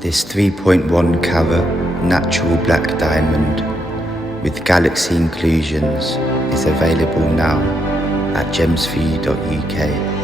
This 3.1 carat natural black diamond with galaxy inclusions is available now at gems4u.uk.